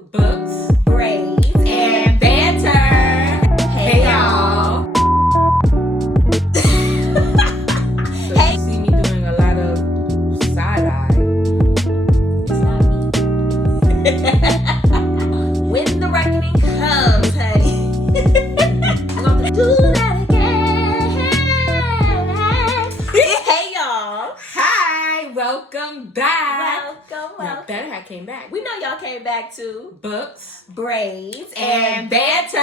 Books, braids, and banter. Hey, y'all. Hey. You see me doing a lot of side eye. It's not me. When the reckoning comes, honey. I'm gonna do that again. Hey, y'all. Hi, welcome back. Welcome. Now, better I came back. We know y'all came back to Books, braids, and banter.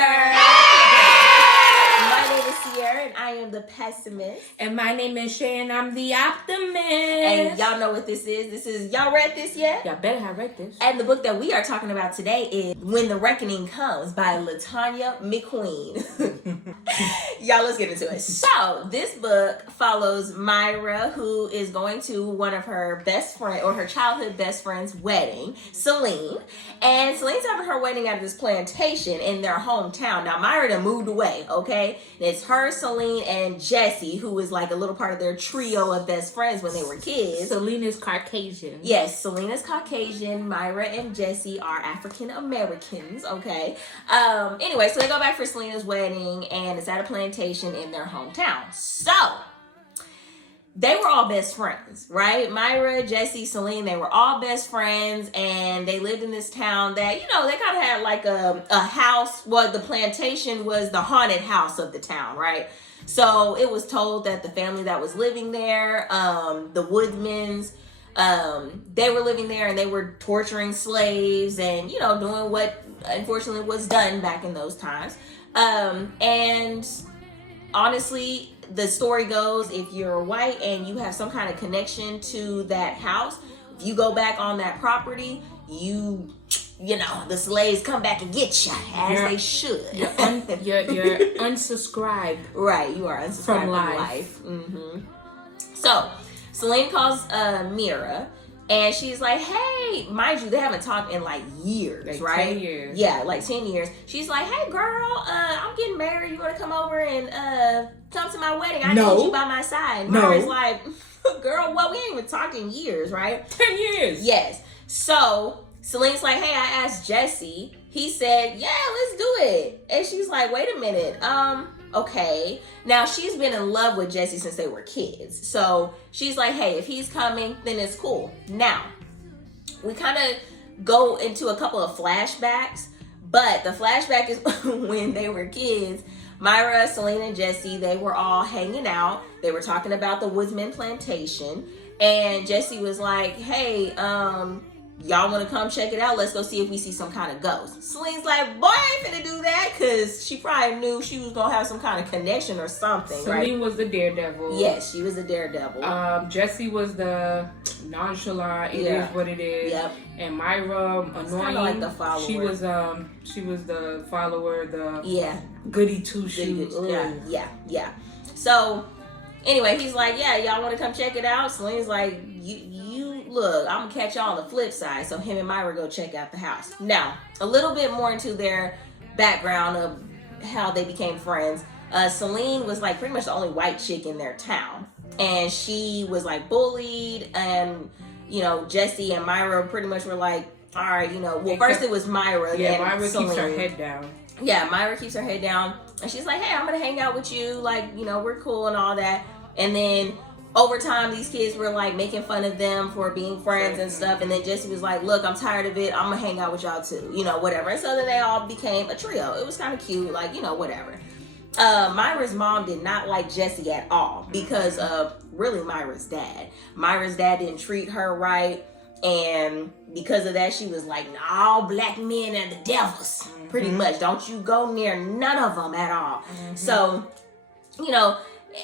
My name is Sierra, and I am the pessimist. And my name is Shay, and I'm the optimist. And y'all know what this is. Y'all read this yet? Y'all better have read this. And the book that we are talking about today is When the Reckoning Comes by LaTanya McQueen. Y'all, let's get into it. So, this book follows Myra, who is going to one of her best friend or her childhood best friend's wedding, Celine. And Celine's having her wedding at this plantation in their hometown. Now, Myra done moved away, okay? And it's her, Celine, and Jessie, who is like a little part of their trio of best friends when they were kids. Celine is Caucasian. Yes, Celine is Caucasian. Myra and Jessie are African Americans, okay? Anyway, so they go back for Selena's wedding, and it's at a plantation in their hometown. So, they were all best friends, right? Myra, Jessie, Celine, they were all best friends, and they lived in this town that, you know, they kind of had like a house. Well, the plantation was the haunted house of the town, right? So it was told that the family that was living there, the Woodmans, they were living there and they were torturing slaves and, you know, doing what unfortunately was done back in those times. And honestly, the story goes, if you're white and you have some kind of connection to that house, if you go back on that property, you know, the slaves come back and get you, as they should. You're unsubscribed. Right, you are unsubscribed from life. Mm-hmm. So, Celine calls Mira, and she's like, hey, mind you, they haven't talked in like years, like right? 10 years. Yeah, like 10 years. She's like, hey, girl, I'm getting married. You want to come over and come to my wedding? I need you by my side. And Mira's like, girl, well, we ain't even talked in years, right? 10 years. Yes. So, Celine's like, hey, I asked Jessie. He said, yeah, let's do it. And she's like, wait a minute. Okay. Now, she's been in love with Jessie since they were kids. So she's like, hey, if he's coming, then it's cool. Now, we kind of go into a couple of flashbacks, but the flashback is when they were kids. Myra, Celine, and Jessie, they were all hanging out. They were talking about the Woodman plantation. And Jessie was like, hey, y'all want to come check it out? Let's go see if we see some kind of ghost. Celine's like, boy, I ain't finna do that, because she probably knew she was going to have some kind of connection or something, Celine was the daredevil. Yes, she was a daredevil. Jessie was the nonchalant, it is what it is. Yep. And Myra, annoying. Like the follower. She was the follower, the goody two-shoes. Yeah. So, anyway, he's like, yeah, y'all want to come check it out? Celine's like, you look, I'm gonna catch y'all on the flip side. So him and Myra go check out the house. Now, a little bit more into their background of how they became friends. Celine was like pretty much the only white chick in their town, and she was like bullied, and you know, Jessie and Myra pretty much were like, all right, you know, well, first it was Myra. Yeah, then Myra Celine. keeps her head down. Yeah, Myra keeps her head down, and she's like, hey, I'm gonna hang out with you, like, you know, we're cool and all that. And then over time, these kids were like making fun of them for being friends and stuff. And then Jessie was like, look, I'm tired of it. I'm gonna hang out with y'all too, you know, whatever. And so then they all became a trio. It was kind of cute, like, you know, whatever. Myra's mom did not like Jessie at all because of really Myra's dad. Myra's dad didn't treat her right. And because of that, she was like, all black men are the devils. Pretty much. Don't you go near none of them at all. So, you know,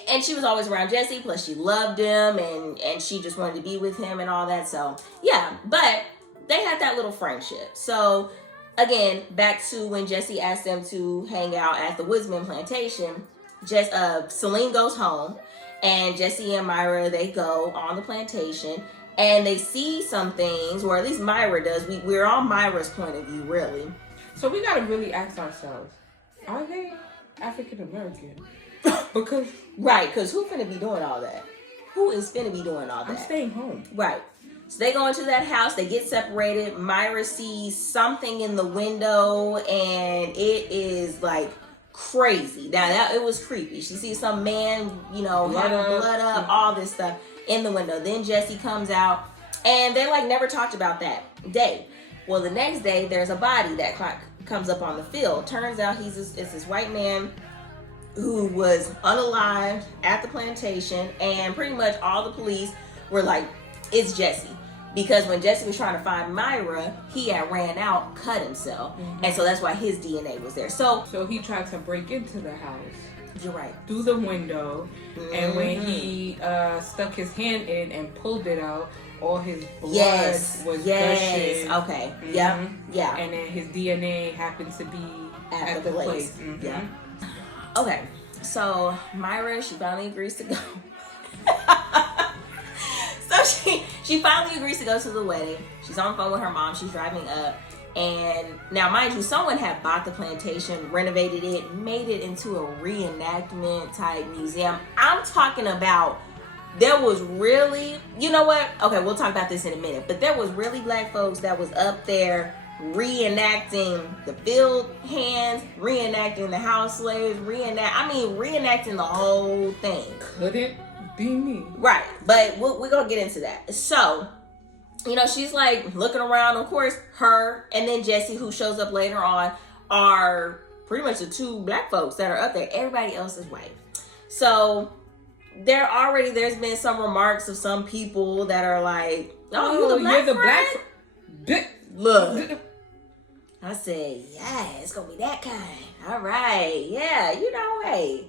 and she was always around Jessie, plus she loved him, and she just wanted to be with him and all that. So, yeah, but they had that little friendship. So, again, back to when Jessie asked them to hang out at the Woodman plantation, Celine goes home, and Jessie and Myra, they go on the plantation, and they see some things, or at least Myra does. We're on Myra's point of view, really. So we got to really ask ourselves, are they African American? Because who finna be doing all that? Who is finna be doing all that? I'm staying home. Right. So they go into that house, they get separated. Myra sees something in the window, and it is like crazy. Now it was creepy. She sees some man, having blood up, all this stuff in the window. Then Jesse comes out, and they like never talked about that day. Well, the next day there's a body that comes up on the field. Turns out it's this white man who was unalived at the plantation, and pretty much all the police were like, it's Jesse. Because when Jesse was trying to find Myra, he had ran out, cut himself. And so that's why his DNA was there. So he tried to break into the house. You're right. Through the window. And when he stuck his hand in and pulled it out, all his blood was gushing. Okay. Yep. Yeah. And then his DNA happened to be at the place. Yeah. Okay. So Myra, she finally agrees to go. So she finally agrees to go to the wedding. She's on the phone with her mom. She's driving up. And now, mind you, someone had bought the plantation, renovated it, made it into a reenactment type museum. I'm talking about, there was really, you know what? Okay, we'll talk about this in a minute. But there was really black folks that was up there reenacting the field hands, reenacting the house slaves, reenacting the whole thing. Couldn't be me. Right, but we're gonna get into that. So, she's like looking around. Of course, her and then Jesse, who shows up later on, are pretty much the two black folks that are up there. Everybody else is white. So there's been some remarks of some people that are like, "Oh, you're the black friend?" Look, I said, "Yeah, it's gonna be that kind." All right, yeah, hey.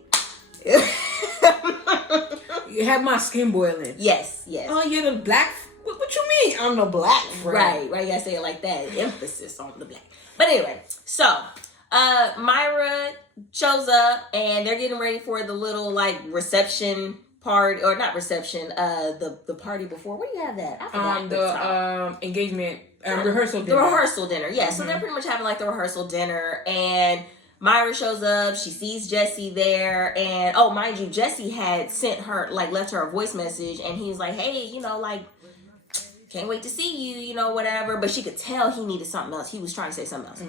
You have my skin boiling. Yes. Oh, you're the black. What you mean? I'm the black friend. Right. You gotta say it like that. Emphasis on the black. But anyway, so Myra shows up, and they're getting ready for the little like reception party, or not reception. The party before. Where do you have that? I forgot. The engagement rehearsal dinner. The rehearsal dinner. Yeah. So they're pretty much having like the rehearsal dinner, and Myra shows up. She sees Jesse there, and mind you, Jesse had left her a voice message, and he's like, "Hey, can't wait to see you, whatever." But she could tell he needed something else. He was trying to say something else.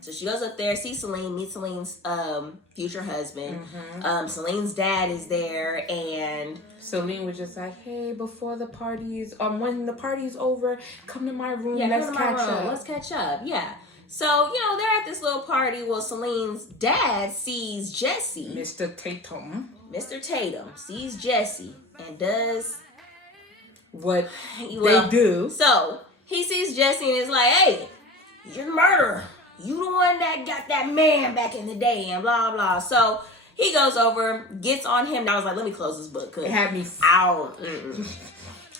So she goes up there, sees Celine, meets Celine's future husband. Celine's dad is there, and Celine was just like, "Hey, before the party's when the party's over, come to my room. Yeah, let's catch up. Let's catch up." Yeah. So, they're at this little party. Well, Celine's dad sees Jesse. Mr. Tatum sees Jesse and does what they do. So, he sees Jesse and is like, "Hey, you're the murderer. You the one that got that man back in the day," and blah, blah. So, he goes over, gets on him. And I was like, let me close this book. It had me out.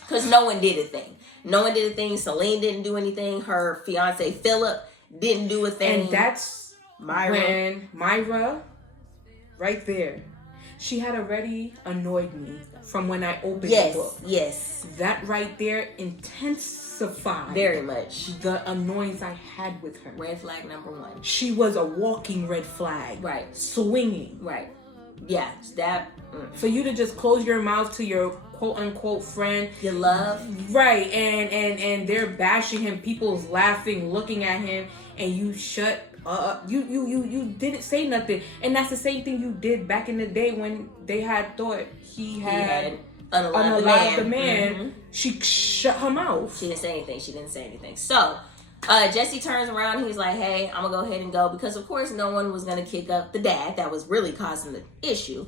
Because no one did a thing. Celine didn't do anything. Her fiance, Philip, didn't do a thing. And that's when Myra, right there, she had already annoyed me from when I opened the book. Yes. That right there intensified very much the annoyance I had with her. Red flag number 1. She was a walking red flag. Right. Swinging. Right. Yeah. That. For you to just close your mouth to your quote unquote friend, your love, right? And they're bashing him. People's laughing, looking at him, and you shut up. You didn't say nothing. And that's the same thing you did back in the day when they had thought he had unalived the man. She shut her mouth. She didn't say anything. So Jesse turns around. He's like, "Hey, I'm gonna go ahead and go," because of course no one was gonna kick up the dad that was really causing the issue.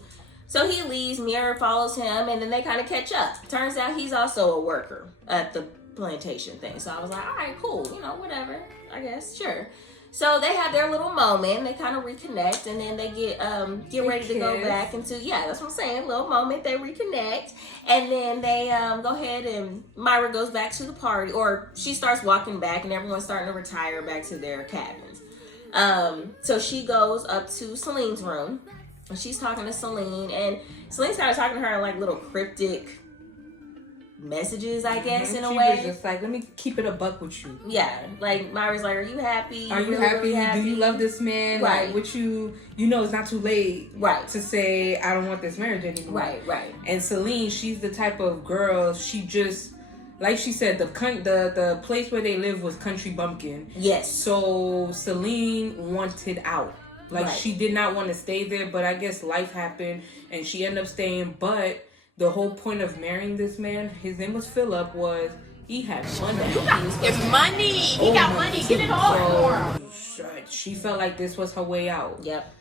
So he leaves. Myra follows him, and then they kind of catch up. Turns out he's also a worker at the plantation thing. So I was like, all right, cool. Whatever. I guess, sure. So they have their little moment. They kind of reconnect, and then they get ready to go back into, that's what I'm saying, little moment. They reconnect, and then they go ahead, and Myra goes back to the party, or she starts walking back, and everyone's starting to retire back to their cabins. So she goes up to Celine's room. And she's talking to Celine, and Celine's kind of talking to her in like little cryptic messages, I guess, in a way. She was just like, let me keep it a buck with you. Yeah, like Myra's like, "Are you happy? Are you happy? Do you love this man? Right. Like, what it's not too late, right, to say I don't want this marriage anymore. Right. And Celine, she's the type of girl. She just like she said, the place where they live was Country Bumpkin. Yes. So Celine wanted out. Like, right. she did not want to stay there, but I guess life happened and she ended up staying. But the whole point of marrying this man, his name was Philip, was he had money. It's money. He got money. Get it all for him. She felt like this was her way out. Yep.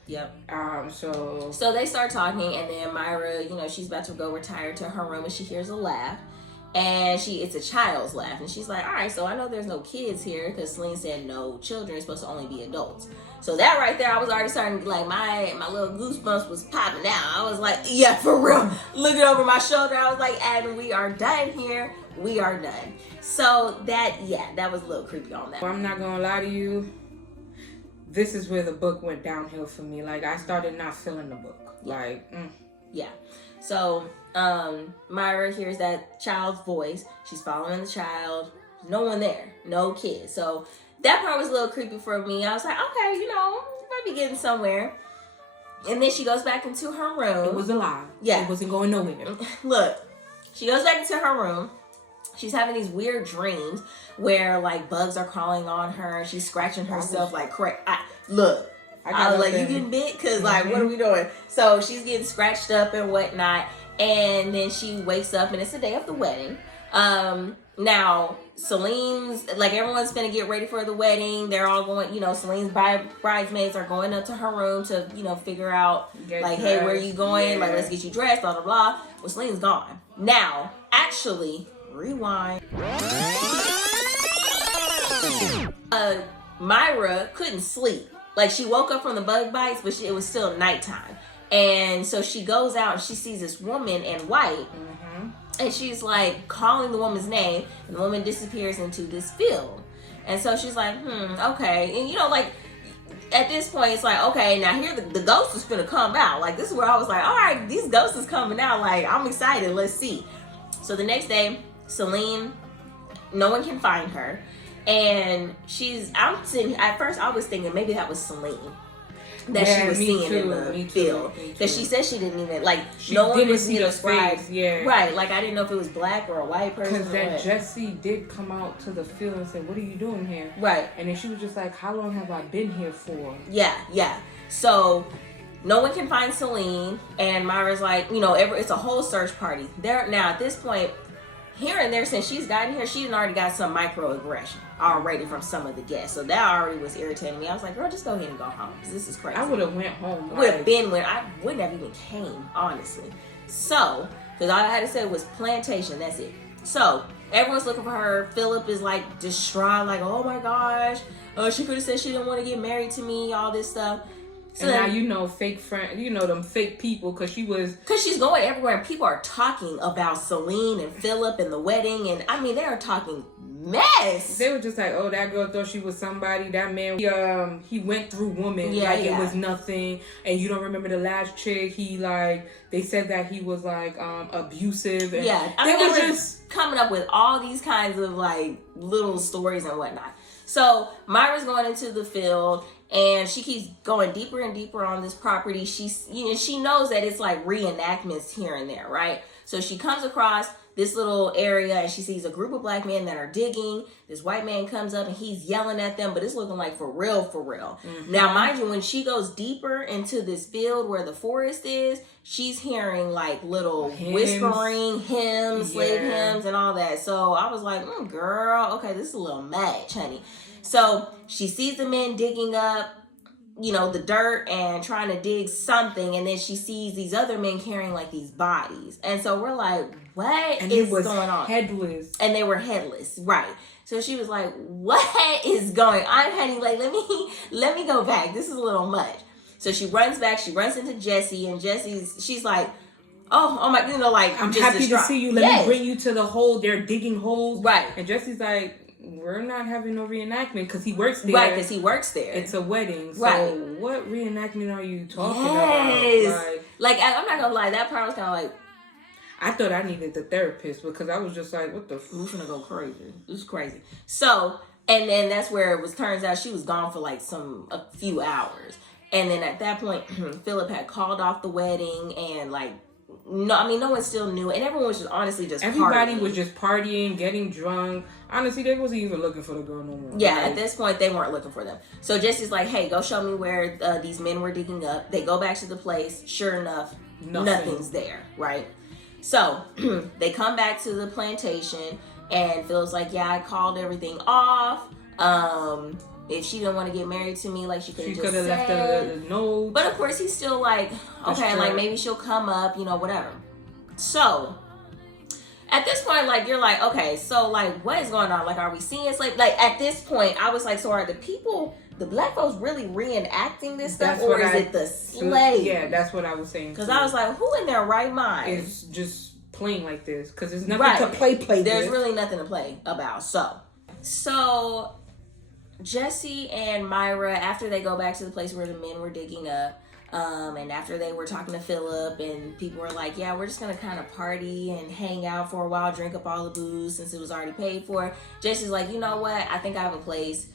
So they start talking, and then Myra, she's about to go retire to her room, and she hears a laugh. And it's a child's laugh. And she's like, all right, so I know there's no kids here because Celine said no children, it's supposed to only be adults. So that right there, I was already starting to like, my little goosebumps was popping out. I was like, yeah, for real. Looking over my shoulder, I was like, and we are done here. We are done. So that was a little creepy on that. I'm not going to lie to you. This is where the book went downhill for me. Like, I started not feeling the book. Yeah. So Myra hears that child's voice. She's following the child. There's no one there. No kids. So that part was a little creepy for me. I was like, okay, you might be getting somewhere. And then she goes back into her room. It was a lie. Yeah. It wasn't going nowhere. Look, she goes back into her room. She's having these weird dreams where, like, bugs are crawling on her. She's scratching herself like crazy. I was like, you getting bit? Because, like, what are we doing? So she's getting scratched up and whatnot. And then she wakes up, and it's the day of the wedding. Now, Celine's, like, everyone's going to get ready for the wedding. They're all going, Celine's bridesmaids are going up to her room to, figure out, hey, where are you going? Yeah. Like, let's get you dressed, blah, blah, blah. Well, Celine's gone. Now, actually, rewind. Myra couldn't sleep. Like, she woke up from the bug bites, but it was still nighttime. And so she goes out and she sees this woman in white. Mm-hmm. And she's like calling the woman's name. And the woman disappears into this field. And so she's like, okay. And like at this point, it's like, okay, now here the ghost is going to come out. Like, this is where I was like, all right, these ghosts is coming out. Like, I'm excited. Let's see. So the next day, Celine, no one can find her. And I'm sitting, at first I was thinking maybe that was Celine that she was seeing in the field. Because she said she didn't even, like, no one was described. Yeah. Right, like I didn't know if it was black or a white person. Because that Jessie did come out to the field and said, what are you doing here? Right. And then she was just like, how long have I been here for? Yeah. So no one can find Celine. And Myra's like, it's a whole search party. Now at this point, here and there, since she's gotten here, she already got some microaggression already from some of the guests. So that already was irritating me. I was like, girl, just go ahead and go home, because this is crazy. I would have went home. Would have been when I wouldn't have even came, honestly. So, because all I had to say was plantation, that's it. So, everyone's looking for her. Philip is like distraught, like, oh my gosh. She could have said she didn't want to get married to me, all this stuff. So and now fake friend, them fake people, because she's going everywhere and people are talking about Celine and Philip and the wedding, and I mean they are talking mess. They were just like, oh, that girl thought she was somebody. That man, he went through woman it was nothing. And you don't remember the last chick? They said that he was like abusive. And they were just coming up with all these kinds of like little stories and whatnot. So Myra's going into the field. And she keeps going deeper and deeper on this property. She knows that it's like reenactments here and there, right? So she comes across this little area and she sees a group of black men that are digging. This white man comes up and he's yelling at them, but it's looking like for real. Mm-hmm. Now, mind you, when she goes deeper into this field where the forest is, she's hearing like little whispering hymns, slave hymns and all that. So I was like, girl, okay, this is a little much, honey. So she sees the men digging up, the dirt and trying to dig something. And then she sees these other men carrying like these bodies. And so we're like, what is going on? Headless. And they were headless. Right. So she was like, what is going on, honey? Like, let me go back. This is a little much. So she runs back. She runs into Jessie, and she's like, oh my, I'm just happy distraught. to see you. Let me bring you to the hole. They're digging holes. Right. And Jessie's like, we're not having no reenactment because he works there. Right, because he works there. It's a wedding. So right. What reenactment are you talking about? Like, I'm not gonna lie, that part was kind of like, I thought I needed the therapist because I was just like, what the we're gonna go crazy. This is crazy. So, and then that's where turns out she was gone for like a few hours. And then at that point, Philip had called off the wedding and like no, I mean, no one still knew, and everyone was just honestly just everybody partying. was just partying, getting drunk. Honestly, they wasn't even looking for the girl no more. Yeah, at this point, they weren't looking for them. So Jesse's like, hey, go show me where these men were digging up. They go back to the place. Sure enough, nothing's there, right? So they come back to the plantation, and Phil's like, yeah, I called everything off. If she didn't want to get married to me, like she could have left a note. But of course, he's still like, okay, like maybe she'll come up, whatever. So at this point, like, you're like, okay, so like, what is going on? Like, are we seeing slaves? Like, at this point, I was like, so are the black folks really reenacting this stuff, or is it the slaves? Yeah, that's what I was saying. Because I was like, who in their right mind is just playing like this? Because there's nothing to play. There's really nothing to play about. So Jesse and Myra, after they go back to the place where the men were digging up, and after they were talking to Philip, and people were like, yeah, we're just gonna kind of party and hang out for a while, drink up all the booze since it was already paid for. Jesse's like, you know what? I think I have a place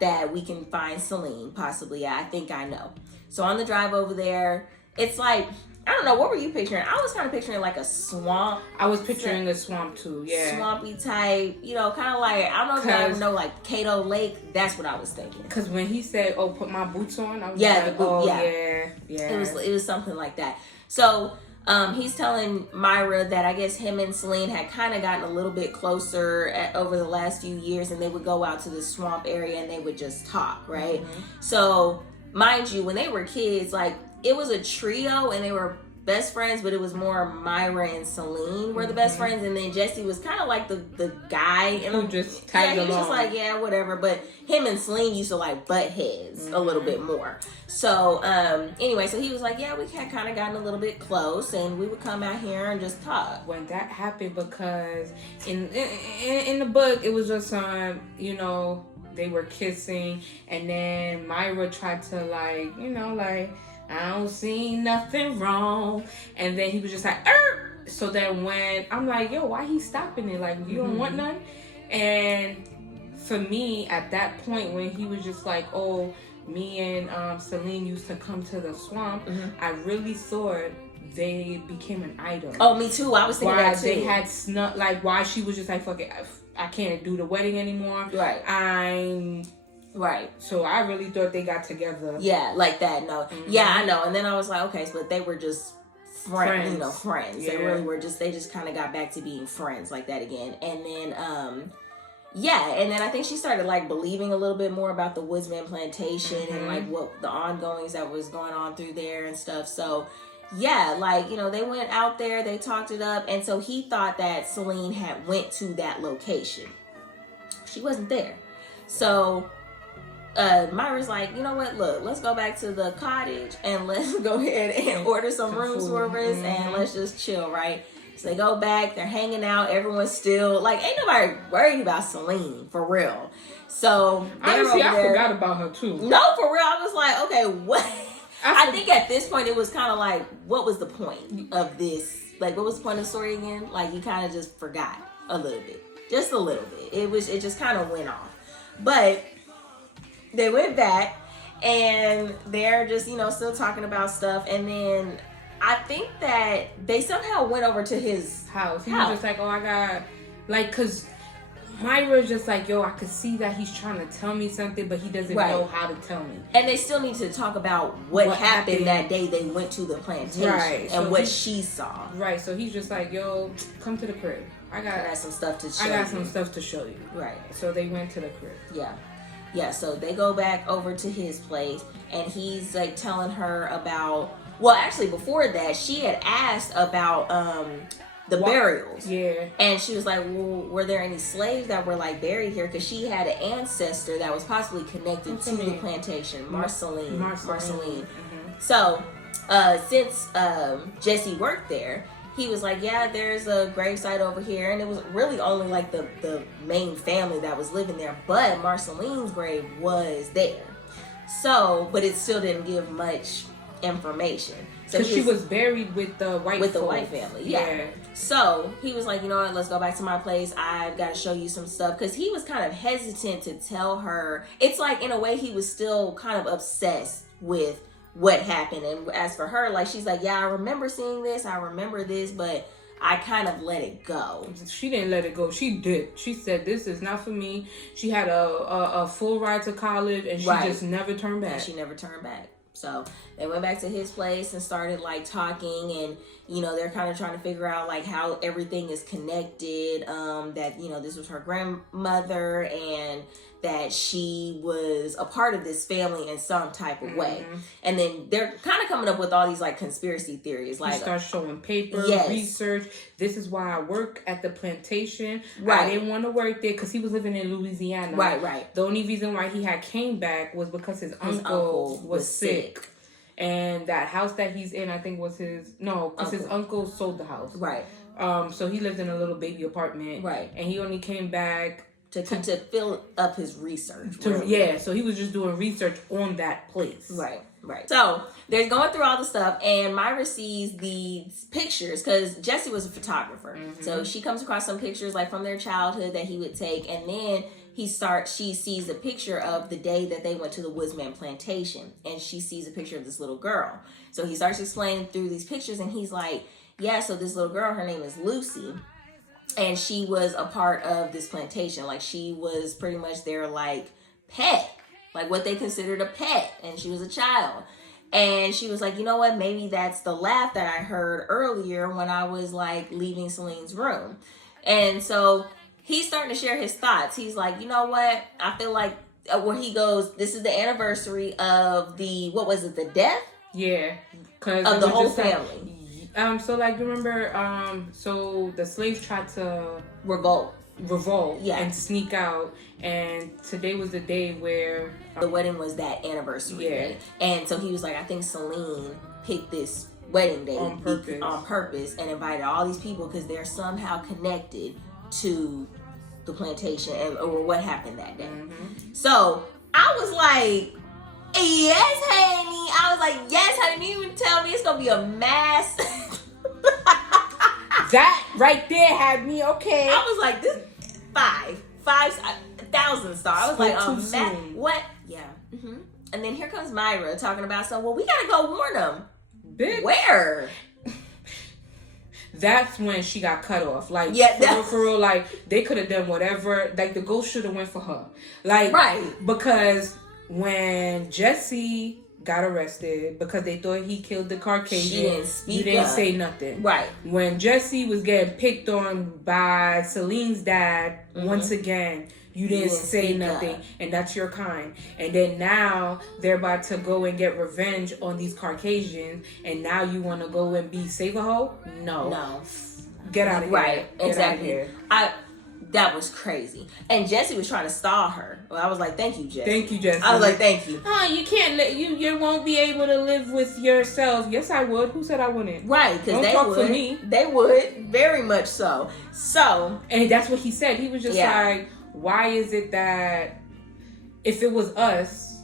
that we can find Celine, possibly. I think I know. So on the drive over there, it's like, I don't know, what were you picturing? I was kind of picturing like a swamp. I was picturing a swamp too, yeah. Swampy type, kind of like, I don't know if you ever know, like Cato Lake. That's what I was thinking. Because when he said, oh, put my boots on, I was yeah. It was something like that. So he's telling Myra that I guess him and Celine had kind of gotten a little bit closer over the last few years, and they would go out to the swamp area and they would just talk, right? Mm-hmm. So mind you, when they were kids, like, it was a trio and they were best friends, but it was more Myra and Celine were the best friends, and then Jesse was kind of like the guy who just tagged along. He was just like, yeah, whatever. But him and Celine used to like butt heads a little bit more. So anyway, so he was like, yeah, we had kind of gotten a little bit close, and we would come out here and just talk. When that happened, because in the book it was just they were kissing, and then Myra tried to like I don't see nothing wrong. And then he was just like, so then when I'm like, yo, why he stopping it? Like, you don't want none? And for me, at that point, when he was just like, oh, me and Celine used to come to the swamp, I really thought they became an idol. Oh, me too. I was thinking that too. They had snuck, like, why she was just like, fuck it, I can't do the wedding anymore. Right. Right. So I really thought they got together. Yeah, like that. No. Yeah, I know. And then I was like, okay, but they were just friends. Friends. Yeah. They really were they just kind of got back to being friends like that again. And then, and then I think she started like believing a little bit more about the Woodsman plantation and like what the ongoings that was going on through there and stuff. So yeah, like, they went out there, they talked it up. And so he thought that Celine had went to that location. She wasn't there. So Myra's like, you know what, look, let's go back to the cottage and let's go ahead and order some room service and let's just chill, right? So they go back, they're hanging out, everyone's still like, ain't nobody worried about Celine, for real. So honestly, I forgot about her too. No, for real. I was like, okay, what? I think at this point it was kind of like, what was the point of this? Like, what was the point of the story again? Like, you kind of just forgot a little bit, just a little bit. It just kind of went off. But they went back and they're just, still talking about stuff. And then I think that they somehow went over to his house. He was just like, oh, I got, like, because Myra's just like, yo, I could see that he's trying to tell me something, but he doesn't know how to tell me. And they still need to talk about what happened that day they went to the plantation and so what she saw. Right. So he's just like, yo, come to the crib. I got some stuff to show you. I got some stuff to show you. Right. So they went to the crib. Yeah, so they go back over to his place, and he's like telling her about, well, actually before that, she had asked about the burials. Yeah. And she was like, well, were there any slaves that were like buried here? Because she had an ancestor that was possibly connected to the plantation, Marceline. So since Jesse worked there, he was like, yeah, there's a gravesite over here. And it was really only like the main family that was living there. But Marceline's grave was there. So, but it still didn't give much information. So she was buried with the white family. Yeah. So he was like, you know what, let's go back to my place. I've got to show you some stuff. Because he was kind of hesitant to tell her. It's like, in a way, he was still kind of obsessed with what happened. And as for her, like, she's like, yeah, I remember seeing this, I remember this, but I kind of let it go. She didn't let it go. She did. She said, this is not for me. She had a full ride to college, and she just never turned back. And she never turned back. So they went back to his place and started like talking, and you know, they're kind of trying to figure out like how everything is connected. That, you know, this was her grandmother, and that she was a part of this family in some type of way. And then they're kind of coming up with all these like conspiracy theories. Like, he starts showing paper, research. This is why I work at the plantation. I didn't want to work there because he was living in Louisiana. Right. The only reason why he had came back was because his uncle was sick. And that house that he's in, I think was his uncle sold the house. Right. So he lived in a little baby apartment. Right. And he only came back to fill up his research. So he was just doing research on that place. Right. So they're going through all the stuff, and Myra sees these pictures because Jesse was a photographer. So she comes across some pictures like from their childhood that he would take, and then she sees a picture of the day that they went to the Woodsman plantation, and she sees a picture of this little girl. So he starts explaining through these pictures, and he's like, yeah, so this little girl, her name is Lucy. And she was a part of this plantation. Like, she was pretty much their, like, pet. Like, what they considered a pet. And she was a child. And she was like, you know what? Maybe that's the laugh that I heard earlier when I was, like, leaving Celine's room. And so he's starting to share his thoughts. He's like, you know what? I feel like, where he goes, this is the anniversary of the, what was it, the death? Yeah. Of the whole family. So like, remember, so the slaves tried to revolt, and sneak out, and today was the day where the wedding was that anniversary day. And so he was like, I think Celine picked this wedding day on purpose and invited all these people because they're somehow connected to the plantation or what happened that day. So I was like, yes, honey. I was like, yes, honey. You even tell me it's gonna be a mass. That right there had me okay. I was like, this 5,000 star. I was like, what? Yeah. And then here comes Myra talking about something. Well, we gotta go warn them. Bitch. Where? That's when she got cut off. Like, for real, like, they could have done whatever. Like, the ghost should have went for her. Like, because when Jesse got arrested because they thought he killed the Caucasian, you didn't say nothing. Right. When Jesse was getting picked on by Celine's dad, once again, you didn't say nothing. And that's your kind. And then now they're about to go and get revenge on these Caucasians, and now you want to go and be save-a-ho? No. Get out of here. Right. Exactly. That was crazy. And Jesse was trying to stall her. Well, I was like, thank you, Jesse. Thank you, Jesse. I was like, thank you. Oh, you can't you won't be able to live with yourself. Yes, I would. Who said I wouldn't? Right, because they talk would. For me. They would. Very much so. And that's what he said. He was just like, why is it that if it was us,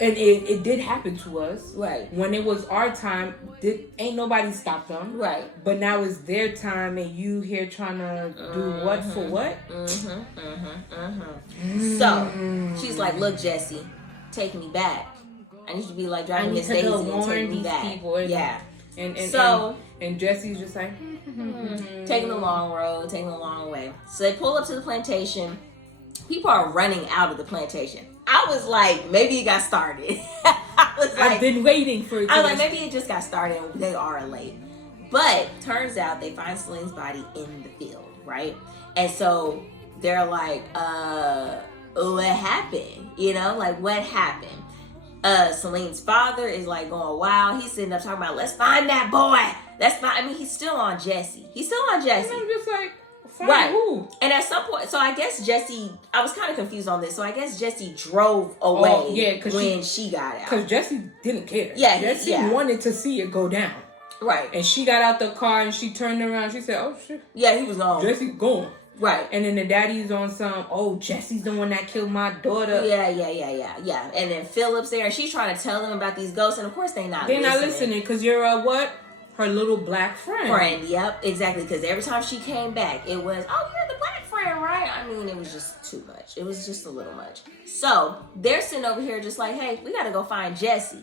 and it did happen to us. Right. When it was our time, ain't nobody stopped them. Right. But now it's their time, and you here trying to do what for what? So she's like, look, Jesse, take me back. I need you to be like driving Miss Daisy and take me back. People and Jesse's just like taking the long road, taking the long way. So they pull up to the plantation. People are running out of the plantation. I was like, maybe it got started. I've been waiting for it. I was like, maybe it just got started and they are late. But turns out they find Celine's body in the field, right? And so they're like, what happened? You know, like, what happened? Celine's father is like going wild. He's sitting up talking about, let's find that boy. Let's find, I mean, he's still on Jesse. And I'm just like, right. Who? And at some point, so I guess Jesse, I was kind of confused on this. So I guess Jesse drove away when she got out. Because Jesse didn't care. Yeah. Jesse wanted to see it go down. Right. And she got out the car and she turned around. She said, oh, shit. Yeah, he was gone. Jesse's gone. Right. And then the daddy's on some, Jesse's the one that killed my daughter. Yeah. And then Philip's there and she's trying to tell them about these ghosts. And of course they're not listening because you're a what? Her little black friend. Yep, exactly. Because every time she came back, it was, you're the black friend, right? I mean, it was just too much. It was just a little much. So they're sitting over here just like, hey, we got to go find Jesse.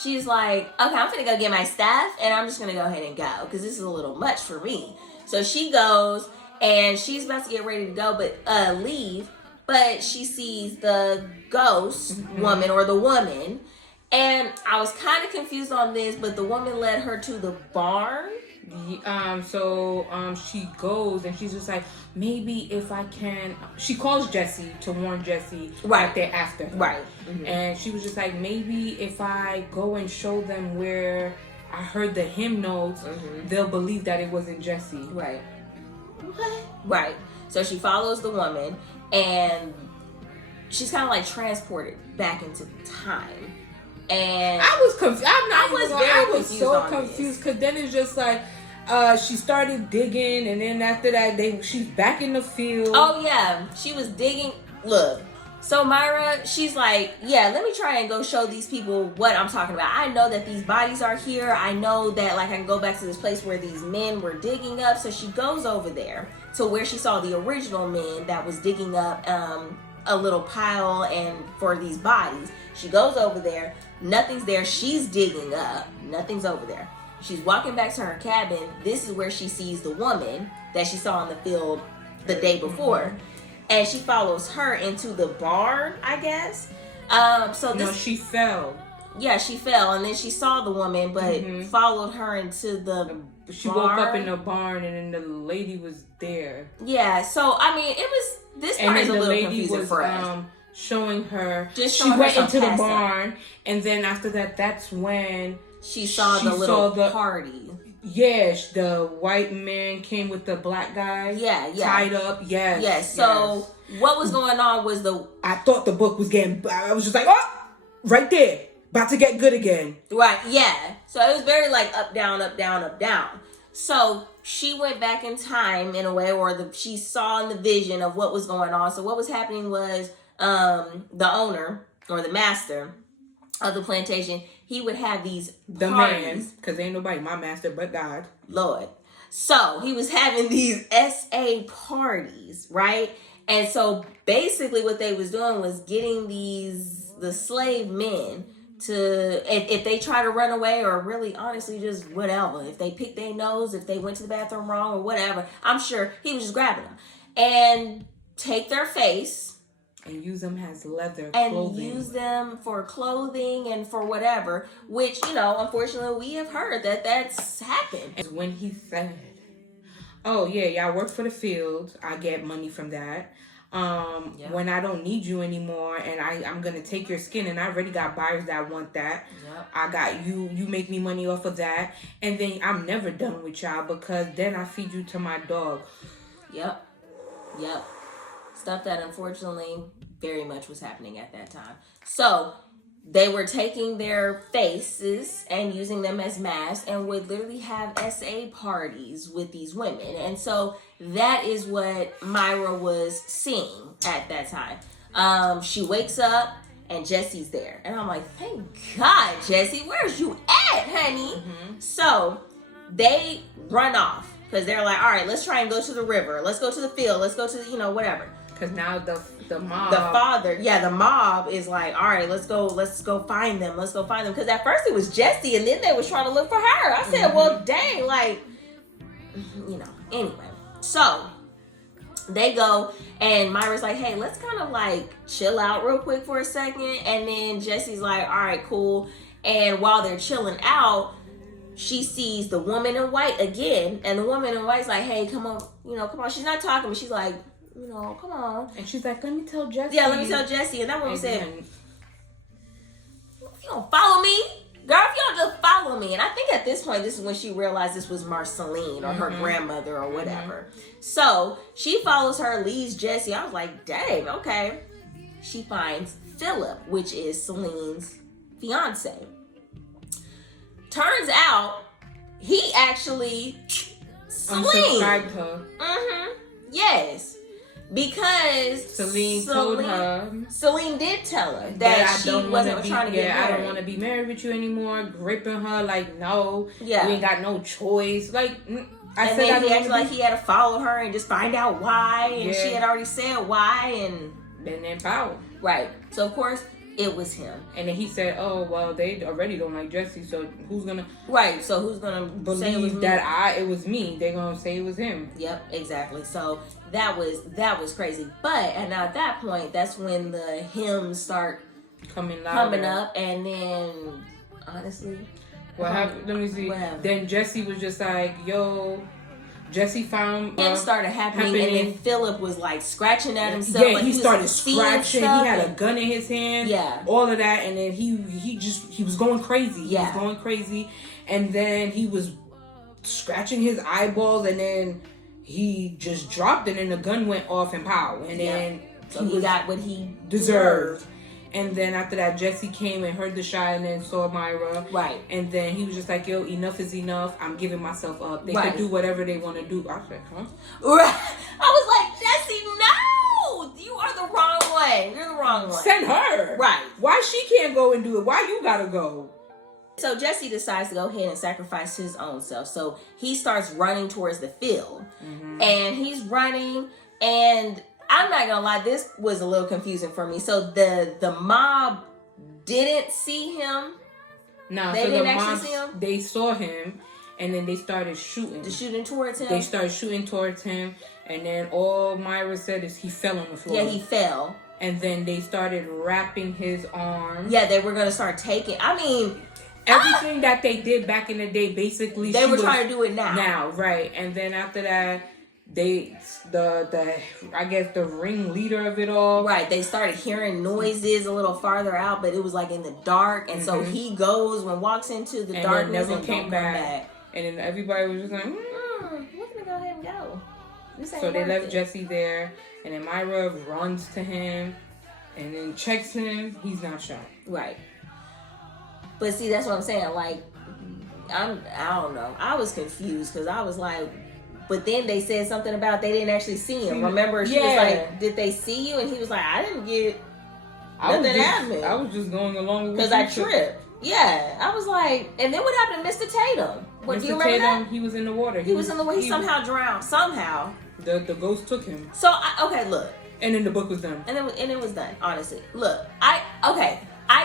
she's like, okay, I'm finna go get my stuff and I'm just gonna go ahead and go because this is a little much for me. So she goes and she's about to get ready to go, but leave. But she sees the ghost woman or the woman. And I was kind of confused on this, but the woman led her to the barn. So she goes and she's just like, maybe if I can. She calls Jesse to warn Jesse that they're after her. Right. And she was just like, maybe if I go and show them where I heard the hymn notes, they'll believe that it wasn't Jesse. Right. What? Right. So she follows the woman and she's kind of like transported back into time. And I was confused. I was so confused because then it's just like she started digging, and then after that, she's back in the field. Oh yeah, she was digging. Look, so Myra, she's like, yeah, let me try and go show these people what I'm talking about. I know that these bodies are here. I know that like I can go back to this place where these men were digging up. So she goes over there to where she saw the original men that was digging up a little pile and for these bodies. She goes over there. Nothing's there. She's digging up. Nothing's over there. She's walking back to her cabin. This is where she sees the woman that she saw in the field the day before. And she follows her into the barn, I guess. She fell. Yeah, she fell. And then she saw the woman, but followed her into the She barn. woke up in the barn, and then the lady was there. Yeah, so, I mean, it was... This part is a little confusing for us. Showing her, She went into the barn, and then after that, that's when she saw the little party. Yes, the white man came with the black guy. Yeah. Tied up. Yes. So what was going on was I thought the book was getting. I was just like, oh, right there, about to get good again. Right. Yeah. So it was very like up, down, up, down, up, down. So she went back in time in a way, or she saw in the vision of what was going on. So what was happening was the owner or the master of the plantation, he would have these parties. Because ain't nobody my master but God. Lord. So he was having these SA parties, right? And so basically what they was doing was getting the slave men to, if they try to run away, or really honestly just whatever, if they pick their nose, if they went to the bathroom wrong or whatever, I'm sure he was just grabbing them and take their face and use them as leather and clothing. Use them for clothing and for whatever, which, unfortunately we have heard that's happened. And when he said, oh yeah, I work for the field, I get money from that. When I don't need you anymore and I'm gonna take your skin, and I already got buyers that want that. I got you make me money off of that, and then I'm never done with y'all because then I feed you to my dog. Yep. Stuff that unfortunately very much was happening at that time. So they were taking their faces and using them as masks and would literally have SA parties with these women. And so that is what Myra was seeing at that time. She wakes up and Jesse's there. And I'm like, thank God, Jesse, where's you at, honey? So they run off because they're like, all right, let's try and go to the river. Let's go to the field. Let's go to, whatever. Because now the mob. The mob is like, all right, let's go find them. Because at first it was Jesse, and then they was trying to look for her. I said, well, dang, like, anyway. So they go, and Myra's like, hey, let's kind of like chill out real quick for a second. And then Jesse's like, all right, cool. And while they're chilling out, she sees the woman in white again. And the woman in white's like, hey, come on. She's not talking, but she's like, come on. And she's like, let me tell Jesse. Yeah, let me tell Jesse. And that woman said, if you don't follow me, girl, if you don't just follow me. And I think at this point, this is when she realized this was Marceline or her grandmother or whatever. So she follows her, leaves Jesse. I was like, dang, okay. She finds Philip, which is Celine's fiance. Turns out, he actually unsubscribed her. Yes. Because Celine told her. Celine did tell her that she wasn't trying to get married. I don't want to be married with you anymore. Gripping her like, no. Yeah. You ain't got no choice. Like, I said, then he acted like he had to follow her and just find out why. And she had already said why. And then power. Right. So, of course, it was him. And then he said, "Oh well, they already don't like Jesse, so who's gonna So who's gonna believe say it was that it was me? They're gonna say it was him." Yep, exactly. So that was crazy. But and now at that point, that's when the hymns start coming up, and then honestly, what happened? Let me see. Then Jesse was just like, "Yo." Jesse found him started happening, and then Philip was like scratching at himself. Yeah, like he started scratching. He had a gun in his hand. Yeah, all of that, and then he was going crazy. He was going crazy, and then he was scratching his eyeballs, and then he just dropped, and then the gun went off and pow, and then so he got what he deserved. And then after that, Jesse came and heard the shot and then saw Myra. Right. And then he was just like, yo, enough is enough. I'm giving myself up. They can do whatever they want to do. I was like, huh? Right. I was like, Jesse, no! You are the wrong one. You're the wrong one. Send her. Right. Why she can't go and do it? Why you gotta go? So Jesse decides to go ahead and sacrifice his own self. So he starts running towards the field. Mm-hmm. And he's running, and I'm not gonna lie, this was a little confusing for me. So the mob didn't see him. No, they didn't actually see him. They saw him, and then they started shooting. Shooting towards him. They started shooting towards him, and then all Myra said is he fell on the floor. Yeah, he fell. And then they started wrapping his arm. Yeah, they were gonna start taking. I mean, everything that they did back in the day, basically, they were trying to do it now. Now, right? And then after that, I guess the ringleader of it all. Right. They started hearing noises a little farther out, but it was like in the dark. And so he walks into the darkness and came back. And then everybody was just like, we're going to go ahead and go. So they left Jesse there. And then Myra runs to him and then checks him. He's not shot. Right. But see, that's what I'm saying. Like, I don't know. I was confused because I was like, but then they said something about they didn't actually see him. Remember, she was like, did they see you? And he was like, I didn't get nothing out of me. I was just going along with because I tripped. Yeah. I was like, and then what happened to Mr. Tatum? What, do you remember that? He was in the water. He was in the water. He somehow drowned. Somehow. The ghost took him. So, look. And then the book was done. And it was done, honestly. Look, I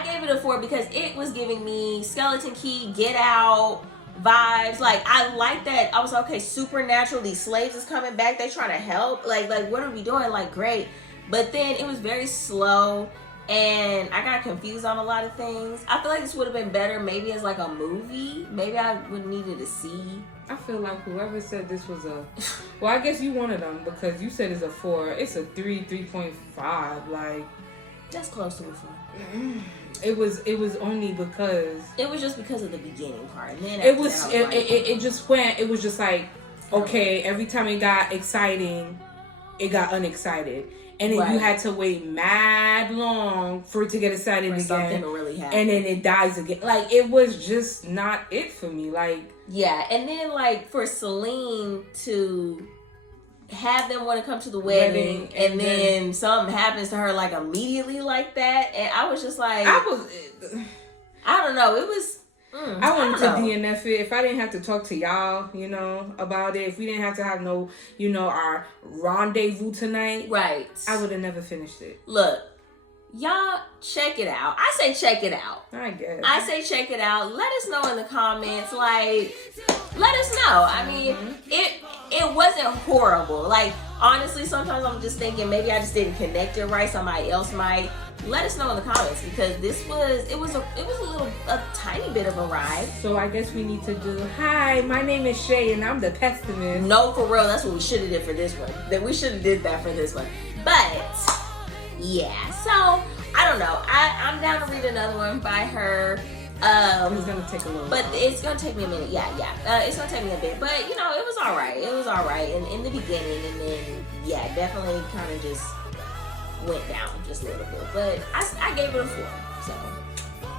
gave it a 4 because it was giving me Skeleton Key, Get Out vibes. Like, I like that. I was like, okay, supernatural, these slaves is coming back, they trying to help, like what are we doing? Like, great. But then it was very slow and I got confused on a lot of things. I feel like this would have been better maybe as like a movie. Maybe I would needed to see. I feel like whoever said this was well, I guess you wanted them because you said it's a 4. It's a 3.5. Like, that's close to a 4. It was only because it was just because of the beginning part. And then it was just like, okay, every time it got exciting, it got unexcited. And then you had to wait mad long for it to get excited again. Something to really happen. And then it dies again. Like, it was just not it for me. Like, yeah, and then like for Celine to have them want to come to the wedding and then something happens to her like immediately like that, and I was just like, I don't know, it was I wanted to DNF it. If I didn't have to talk to y'all, about it, if we didn't have to have no, our rendezvous tonight, right, I would have never finished it. Look, y'all check it out. I say check it out. I guess. I say check it out. Let us know in the comments. Like, let us know. I mean, it wasn't horrible. Like, honestly, sometimes I'm just thinking maybe I just didn't connect it right. Somebody else might. Let us know in the comments because it was a tiny bit of a ride. So I guess we need to do, hi, my name is Shay and I'm the pessimist. No, for real, that's what we should have did for this one. That we should have did that for this one. But yeah, so I don't know. I'm down to read another one by her. It's gonna take a little but while. It's gonna take me a minute. Yeah. It's gonna take me a bit. But it was all right. It was all right in the beginning, and then definitely kind of just went down just a little bit. But I gave it a 4. So.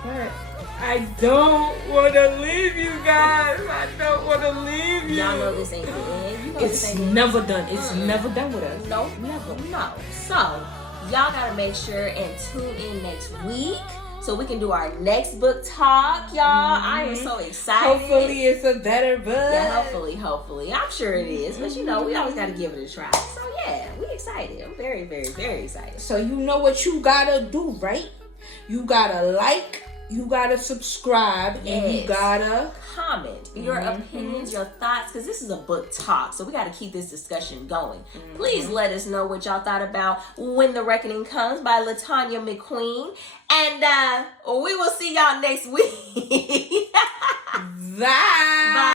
Alright. I don't want to leave you guys. I don't want to leave you. Y'all know this ain't the end. It's never done. It's never done with us. No, never. No. So, y'all gotta make sure and tune in next week so we can do our next book talk, y'all. I am so excited. Hopefully it's a better book. Yeah, hopefully. I'm sure it is. But we always gotta give it a try. So yeah, we excited. I'm very, very, very excited. So you know what you gotta do, right? You gotta like, you gotta subscribe, and you gotta comment your opinions, your thoughts, because this is a book talk, so we got to keep this discussion going. Please let us know what y'all thought about When the Reckoning Comes by LaTanya McQueen, and we will see y'all next week. that